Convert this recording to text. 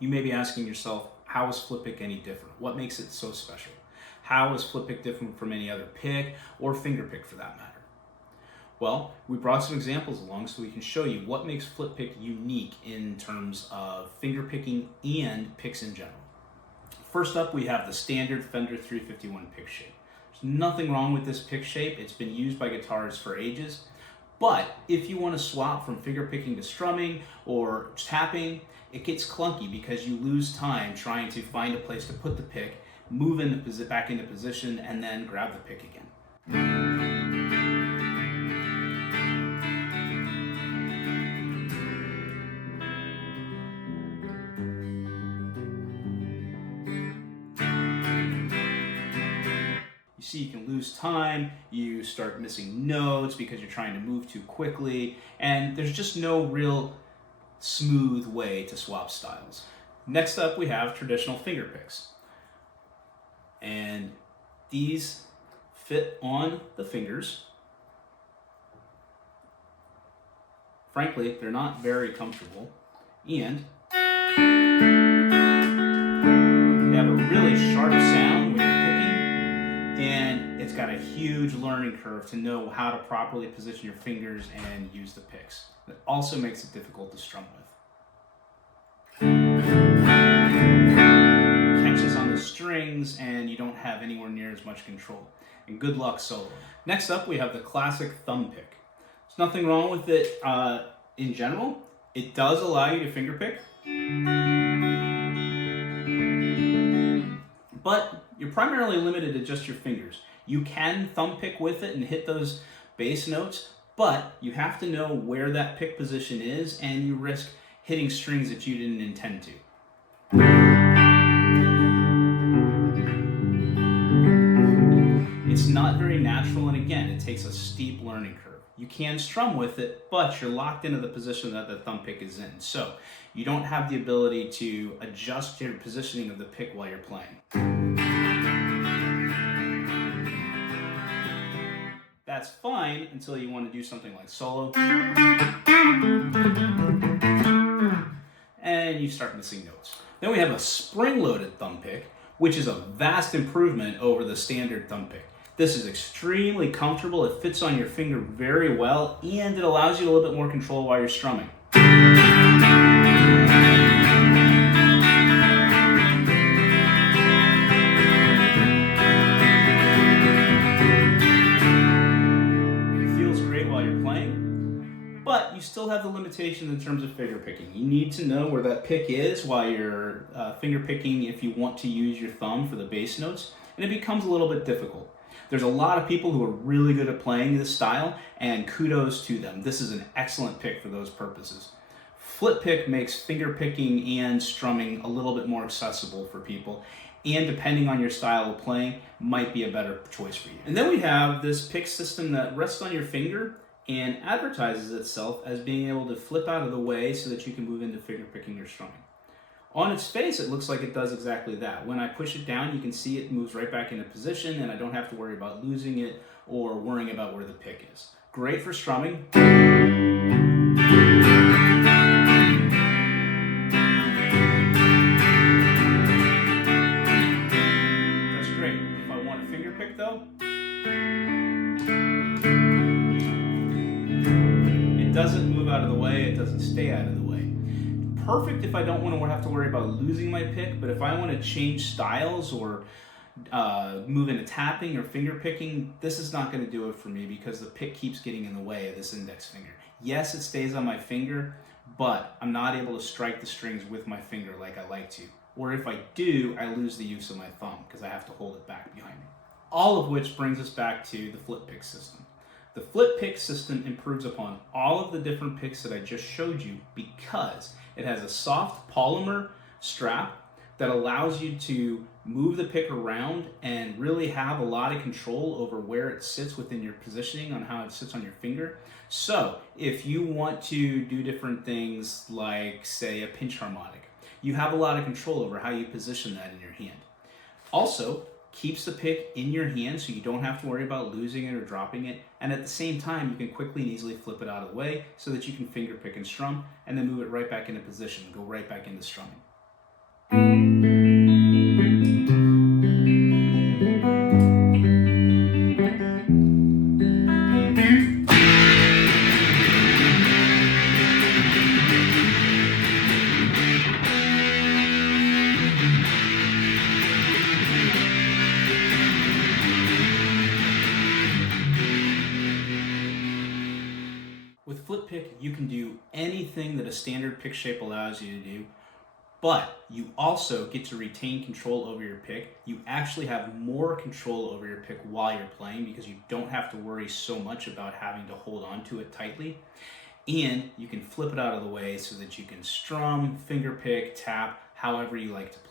You may be asking yourself, how is flip pick any different? What makes it so special? How is flip pick different from any other pick or finger pick for that matter? Well, we brought some examples along so we can show you what makes flip pick unique in terms of finger picking and picks in general. First up, we have the standard Fender 351 pick shape. There's nothing wrong with this pick shape. It's been used by guitarists for ages. But if you want to swap from finger picking to strumming or tapping, it gets clunky because you lose time trying to find a place to put the pick, move back into position, and then grab the pick again. You see, you can lose time, you start missing notes because you're trying to move too quickly, and there's just no real smooth way to swap styles. Next up, we have traditional finger picks. And these fit on the fingers. Frankly, they're not very comfortable, and they have a really sharp sound when you're picking, and it's got a huge learning curve to know how to properly position your fingers and use the picks. It also makes it difficult to strum with. Catches on the strings, and you don't have anywhere near as much control. And good luck solo. Next up, we have the classic thumb pick. There's nothing wrong with it in general. It does allow you to finger pick, but you're primarily limited to just your fingers. You can thumb pick with it and hit those bass notes, but you have to know where that pick position is, and you risk hitting strings that you didn't intend to. It's not very natural, and again, it takes a steep learning curve. You can strum with it, but you're locked into the position that the thumb pick is in. So you don't have the ability to adjust your positioning of the pick while you're playing. That's fine until you want to do something like solo, and you start missing notes. Then we have a spring-loaded thumb pick, which is a vast improvement over the standard thumb pick. This is extremely comfortable, it fits on your finger very well, and it allows you a little bit more control while you're strumming. But you still have the limitations in terms of finger picking. You need to know where that pick is while you're finger picking if you want to use your thumb for the bass notes, and it becomes a little bit difficult. There's a lot of people who are really good at playing this style, and kudos to them. This is an excellent pick for those purposes. Flip pick makes finger picking and strumming a little bit more accessible for people, and depending on your style of playing, might be a better choice for you. And then we have this pick system that rests on your finger and advertises itself as being able to flip out of the way so that you can move into finger picking or strumming. On its face, it looks like it does exactly that. When I push it down, you can see it moves right back into position, and I don't have to worry about losing it or worrying about where the pick is. Great for strumming. That's great. If I want a finger pick though, it doesn't move out of the way, it doesn't stay out of the way. Perfect if I don't want to have to worry about losing my pick, but if I want to change styles or move into tapping or finger picking, this is not going to do it for me because the pick keeps getting in the way of this index finger. Yes, it stays on my finger, but I'm not able to strike the strings with my finger like I like to. Or if I do, I lose the use of my thumb because I have to hold it back behind me. All of which brings us back to the flip pick system. The flip pick system improves upon all of the different picks that I just showed you because it has a soft polymer strap that allows you to move the pick around and really have a lot of control over where it sits within your positioning on how it sits on your finger. So if you want to do different things like, say, a pinch harmonic, you have a lot of control over how you position that in your hand. Also, keeps the pick in your hand so you don't have to worry about losing it or dropping it, and at the same time you can quickly and easily flip it out of the way so that you can finger pick and strum and then move it right back into position and go right back into strumming. With flip pick, you can do anything that a standard pick shape allows you to do, but you also get to retain control over your pick. You actually have more control over your pick while you're playing because you don't have to worry so much about having to hold on to it tightly. And you can flip it out of the way so that you can strum, finger pick, tap, however you like to play.